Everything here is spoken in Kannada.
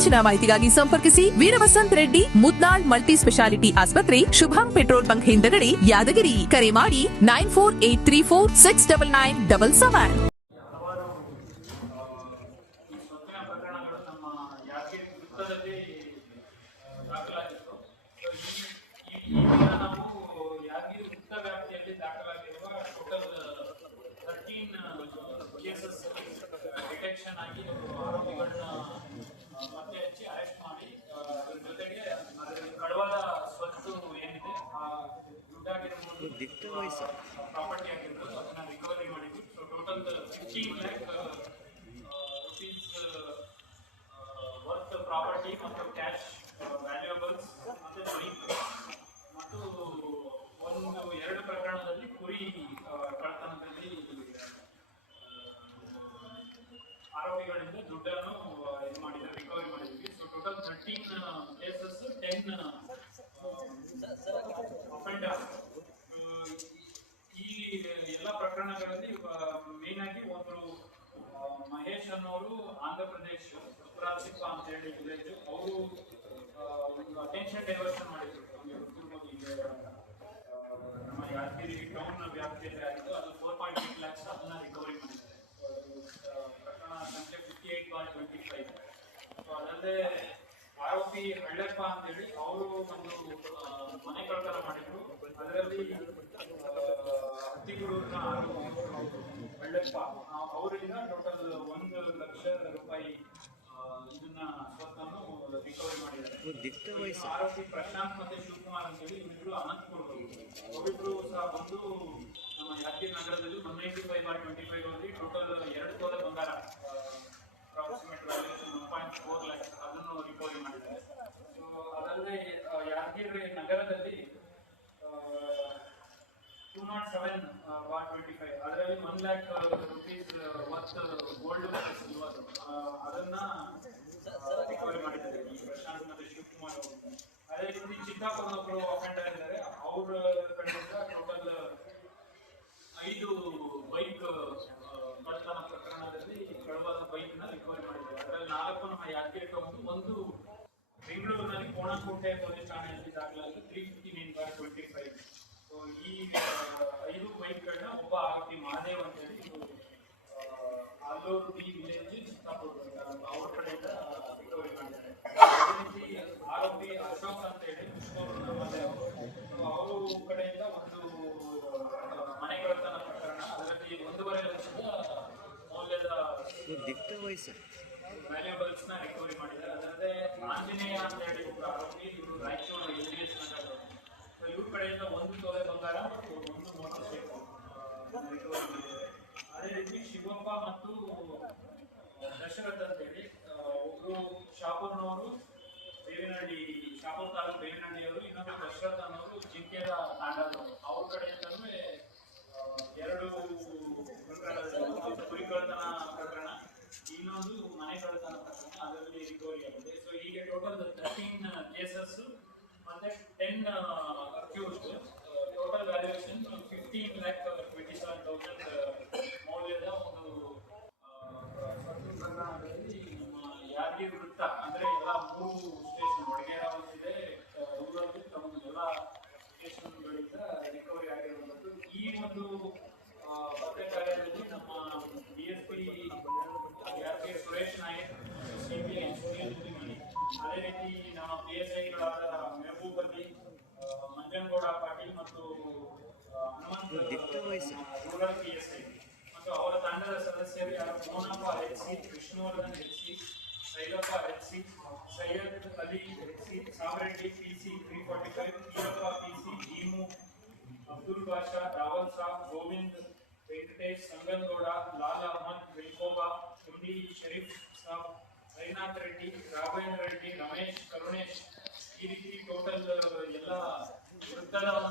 ಹೆಚ್ಚಿನ ಮಾಹಿತಿಗಾಗಿ ಸಂಪರ್ಕಿಸಿ ವೀರವಸಂತ್ ರೆಡ್ಡಿ ಮುದ್ನಾಳ್ ಮಲ್ಟಿ ಸ್ಪೆಷಾಲಿಟಿ ಆಸ್ಪತ್ರೆ, ಶುಭಂ ಪೆಟ್ರೋಲ್ ಬಂಕ್ ಹಿಂದಗಡೆ, ಯಾದಗಿರಿ. ಕರೆ ಮಾಡಿ nine four eight three four six double nine double seven. Detection ಆಗಿ ಆರೋಪಿಗಳನ್ನ ಆ, ಪತ್ತೆ ಹಚ್ಚಿ ಅರೆಸ್ಟ್ ಮಾಡಿ ಜೊತೆಗೆ ಕಳವಾದ ಸ್ವತ್ತು ಏನಿದೆ ಆ ದುಡ್ಡಾಗಿರ್ಬೋದು ಪ್ರಾಪರ್ಟಿ ಆಗಿರ್ಬೋದು ಅದನ್ನ ರಿಕವರಿ ಮಾಡಿದ್ವಿ so total fifteen lakh rupees worth property ಮತ್ತು ಕ್ಯಾಶ್ ವ್ಯಾಲ್ಯೂಯಬಲ್ಸ್ ಮತ್ತು ಮನಿ ಮತ್ತು ಒಂದು ಎರಡು ಪ್ರಕರಣದಲ್ಲಿ ಕುರಿ ಕಳ್ಳತನದಲ್ಲಿ ಆರೋಪಿಗಳಿಂದ ದುಡ್ಡನ್ನು ಆ, ಇದು ಮಾಡಿದ್ದಾರೆ ರಿಕವರಿ ಮಾಡಿದ್ವಿ so total thirteen cases ten offender ಈ, ಎಲ್ಲ ಪ್ರಕರಣಗಳಲ್ಲಿ ಮೇನ್ ಆಗಿ ಒಂದು ಮಹೇಶ್ ಅನ್ನೋರು ಆಂಧ್ರ ಪ್ರದೇಶ್ ಉತ್ತರಾಸಿಪ್ಪ ಅಂತ ಹೇಳಿ ವಿಲೇಜ್ ಅವರು ಅಟೆನ್ಷನ್ ಡೈವರ್ಷನ್ ಮಾಡಿದ್ರು. ನಮ್ಮ ಯಾದಗಿರಿ ಟೌನ್ ವ್ಯಾಪ್ತಿಯಲ್ಲಿ ಆಗಿದ್ದು ಅದು ಫೋರ್ ಪಾಯಿಂಟ್ ಏಟ್ ಲ್ಯಾಕ್ಸ್ ಅದನ್ನ ರಿಕವರಿ ಮಾಡಿದ್ದಾರೆ. ಪ್ರಕರಣ ಸಂಖ್ಯೆ fifty eight bar twenty five so ಅದಲ್ಲದೆ ಆರೋಪಿ ಹಳ್ಳಪ್ಪ ಅಂತೇಳಿ ಅವರು ಒಂದು ಮನೆ ಕಳ್ಳತನ ಮಾಡಿದ್ರು. ಅದರಲ್ಲಿ ಹತ್ತಿಗೂಡೂರಿನ ಆರೋಪಿ ಹಳ್ಳಪ್ಪ. ಅವರಿಂದ ಟೋಟಲ್ ಒಂದು ಲಕ್ಷ ರೂಪಾಯಿ ಇದನ್ನ ಸ್ವತ್ತನ್ನು ರಿಕವರಿ ಮಾಡಿದ್ದಾರೆ. ಆರೋಪಿ ಪ್ರಶಾಂತ್ ಮತ್ತೆ ಶಿವಕುಮಾರ್ ಅಂತೇಳಿ ಇವರಿಬ್ರು ಅನಂತಪುರ ಅವರಿಬ್ರು ಸಹ ಬಂದು ನಮ್ಮ ಯಾದಗಿರಿ ನಗರದಲ್ಲಿ one ninety five bar twenty five ಅಲ್ಲಿ ಟೋಟಲ್ ಎರಡು ತೊಲೆ ಬಂಗಾರ. Lakh rupees worth gold silver ಅದನ್ನ ರಿಕವರಿ ಮಾಡಿದ್ದಾರೆ. ಈ ಪ್ರಶಾಂತ್ ಮತ್ತೆ ಶಿವಕುಮಾರ್ ಅವರು ಅದೇ ರೀತಿ ಚಿತ್ತಾಪುರದ ಒಬ್ಬರು ಇದ್ದಾರೆ ಅವ್ರ ಕಡೆಯಿಂದ ಟೋಟಲ್ ಐದು ಬೈಕ್ ಕಳ್ಳತನ ಪ್ರಕರಣದಲ್ಲಿ ಕಳವಾದ ಬೈಕ್ನ ರಿಕವರಿ ಮಾಡಿದ್ದಾರೆ. ಅದರಲ್ಲಿ ನಾಲ್ಕು ನಮ್ಮ ಅಂತ ಒಂದು ಬೆಂಗಳೂರಿನಲ್ಲಿ ಕೋಣಕೋಟೆ ಪೊಲೀಸ್ ಠಾಣೆಯಲ್ಲಿ ದಾಖಲಾಗಿ three fifty nine bar twenty five ಈ ಐದು ಬೈಕ್ಗಳನ್ನ ಒಬ್ಬ ಆರೋಪಿ ಆಲೂರು ಡಿ ವಿಲೇಜ್ ಚಿತ್ತಾಪುರ ಅವ್ರ ಕಡೆಯಿಂದ ರಿಕವರಿ ಮಾಡಿದ್ದಾರೆ ಅದೇ ರೀತಿ ಆರೋಪಿ ಅಶೋಕ್ ಅಂತ ಹೇಳಿ ಮಹಾದೇವ್ ಅವರು ಅವರು ಕಡೆಯಿಂದ ಒಂದು ಮನೆ ಕಳ್ಳತನ ಪ್ರಕರಣ ಅದರಲ್ಲಿ ಒಂದೂವರೆ ಲಕ್ಷದ ಮೌಲ್ಯದ ವ್ಯಾಲ್ಯೂಬಲ್ಸ್ನ ರಿಕವರಿ ಮಾಡಿದ್ದಾರೆ ಅದಲ್ಲದೆ ಆಂಜನೇಯ ಅಂತ ಹೇಳಿ ಆರೋಪಿ ಇವರು ರಾಯಚೂರು ಎಲ್ ಡಿ ಎಸ್ ಇವ್ರ ಕಡೆಯಿಂದ ಒಂದು ತೊಲೆ ಬಂಗಾರ ಮತ್ತು ಒಂದು ಮೋಟರ್ ಸೈಕಲ್ ರಿಕವರಿ ಮಾಡಿದ್ದಾರೆ ಅದೇ ರೀತಿ ಶಿವಪ್ಪ ಮತ್ತು ದಶರಥ್ ಅಂತ ಹೇಳಿ ಆ, ಒಬ್ರು ಶಾಪೂರ್ನವರು ಬೇವಿನಹಳ್ಳಿ ಶಾಪೂರ್ ತಾಲೂಕು ಬೇವಿನಹಳ್ಳಿಯವರು ಇನ್ನೊಬ್ರು ದಶರಥ್ ಅನ್ನೋರು ಜಿಂಕೆರ ತಾಂಡದವರು ಅವ್ರ ಕಡೆಯಿಂದಲೂ ಆ, ಎರಡು ಪ್ರಕರಣದಲ್ಲಿ ಒಂದು ಕುರಿ ಕಳ್ಳತನ ಪ್ರಕರಣ ಇನ್ನೊಂದು ಮನೆ ಕಳ್ಳತನ ಪ್ರಕರಣ ಅದರಲ್ಲಿ ರಿಕವರಿ ಆಗಿದೆ ಸೊ ಹೀಗೆ ಟೋಟಲ್ ತರ್ಟೀನ್ ಕೇಸಸ್ ಮತ್ತೆ ten accused total valuation fifteen lakh twenty seven thousand ಮೌಲ್ಯದ ಒಂದು ಆ, ನಮ್ಮ ಯಾದಗಿರಿ ವೃತ್ತ ಅಂದರೆ ಎಲ್ಲ ಮೂರು ರೀತಿ ನಮ್ಮ ಪಿ ಎಸ್ ಐಗಳಾದ ಮೆಹಬೂಬ್ ಅಲಿ ಆ, ಮಂಜನಗೌಡ ಪಾಟೀಲ್ ಮತ್ತು ಆ, Hanumanth rural P S I ಮತ್ತು ಅವರ ತಂಡದ ಸದಸ್ಯರು ಯಾರು Monappa H C Vishnuvardhan H C Sailappa H C Syed Ali H C Savareddy P C three forty five Eerappa P C ಜೀಮು Abdul Basha Rawal Sab Govind Venkatesh Sanganagouda Lal Ahmed ವೆಲ್ಕೋಬಾ ಕುಂಡಿ Sharif Sab ರೈನಾಥ್ Reddy Raghavendra Reddy Ramesh Karunesh ಈ ರೀತಿ ಟೋಟಲ್ ಎಲ್ಲ ವೃತ್ತದ ಒಂದು